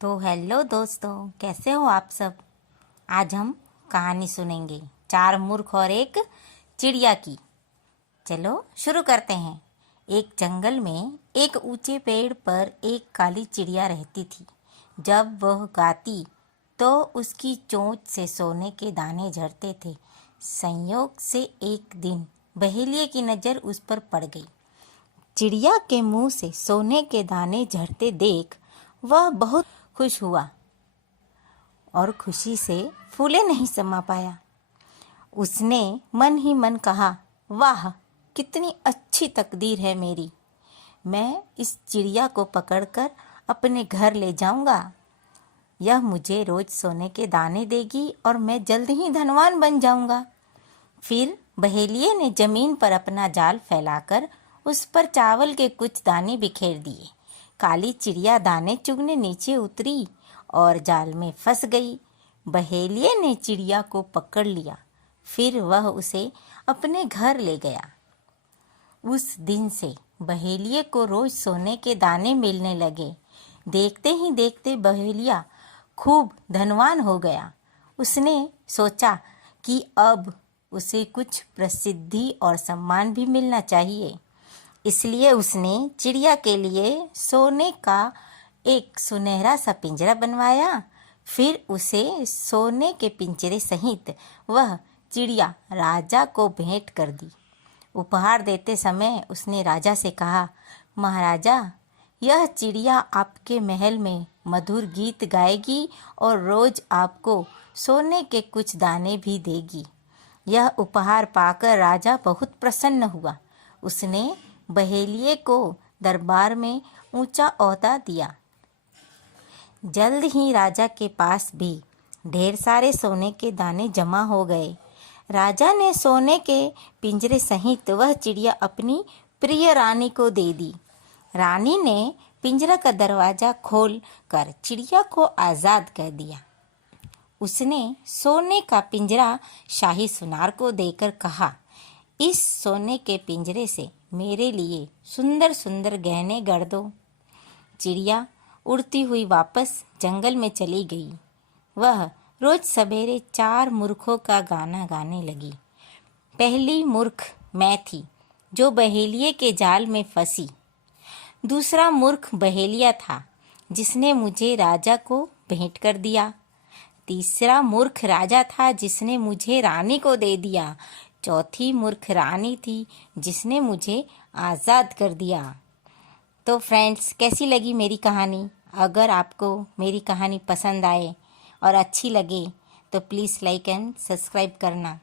तो हेलो दोस्तों, कैसे हो आप सब। आज हम कहानी सुनेंगे चार मूर्ख और एक चिड़िया की। चलो शुरू करते हैं। एक जंगल में एक ऊंचे पेड़ पर एक काली चिड़िया रहती थी। जब वह गाती तो उसकी चोंच से सोने के दाने झड़ते थे। संयोग से एक दिन बहेलिए की नज़र उस पर पड़ गई। चिड़िया के मुंह से सोने के दाने झड़ते देख वह बहुत खुश हुआ और खुशी से फूले नहीं समा पाया। उसने मन ही मन कहा, वाह कितनी अच्छी तकदीर है मेरी। मैं इस चिड़िया को पकड़कर अपने घर ले जाऊंगा। यह मुझे रोज सोने के दाने देगी और मैं जल्द ही धनवान बन जाऊंगा। फिर बहेलिए ने जमीन पर अपना जाल फैलाकर उस पर चावल के कुछ दाने बिखेर दिए। काली चिड़िया दाने चुगने नीचे उतरी और जाल में फंस गई। बहेलिए ने चिड़िया को पकड़ लिया। फिर वह उसे अपने घर ले गया। उस दिन से बहेलिए को रोज सोने के दाने मिलने लगे। देखते ही देखते बहेलिया खूब धनवान हो गया। उसने सोचा कि अब उसे कुछ प्रसिद्धि और सम्मान भी मिलना चाहिए। इसलिए उसने चिड़िया के लिए सोने का एक सुनहरा सा पिंजरा बनवाया। फिर उसे सोने के पिंजरे सहित वह चिड़िया राजा को भेंट कर दी। उपहार देते समय उसने राजा से कहा, महाराजा, यह चिड़िया आपके महल में मधुर गीत गाएगी और रोज आपको सोने के कुछ दाने भी देगी। यह उपहार पाकर राजा बहुत प्रसन्न हुआ। उसने बहेलिए को दरबार में ऊंचा ओहदा दिया। जल्द ही राजा के पास भी ढेर सारे सोने के दाने जमा हो गए। राजा ने सोने के पिंजरे सहित वह चिड़िया अपनी प्रिय रानी को दे दी। रानी ने पिंजरा का दरवाजा खोल कर चिड़िया को आज़ाद कर दिया। उसने सोने का पिंजरा शाही सुनार को देकर कहा, इस सोने के पिंजरे से मेरे लिए सुंदर सुंदर गहने गढ़ दो। चिड़िया उड़ती हुई वापस जंगल में चली गई। वह रोज सवेरे चार मूर्खों का गाना गाने लगी। पहली मूर्ख मैं थी जो बहेलिए के जाल में फंसी। दूसरा मूर्ख बहेलिया था जिसने मुझे राजा को भेंट कर दिया। तीसरा मूर्ख राजा था जिसने मुझे रानी को दे दिया। चौथी मूर्ख रानी थी जिसने मुझे आज़ाद कर दिया। तो फ्रेंड्स, कैसी लगी मेरी कहानी? अगर आपको मेरी कहानी पसंद आए और अच्छी लगे तो प्लीज़ लाइक एंड सब्सक्राइब करना।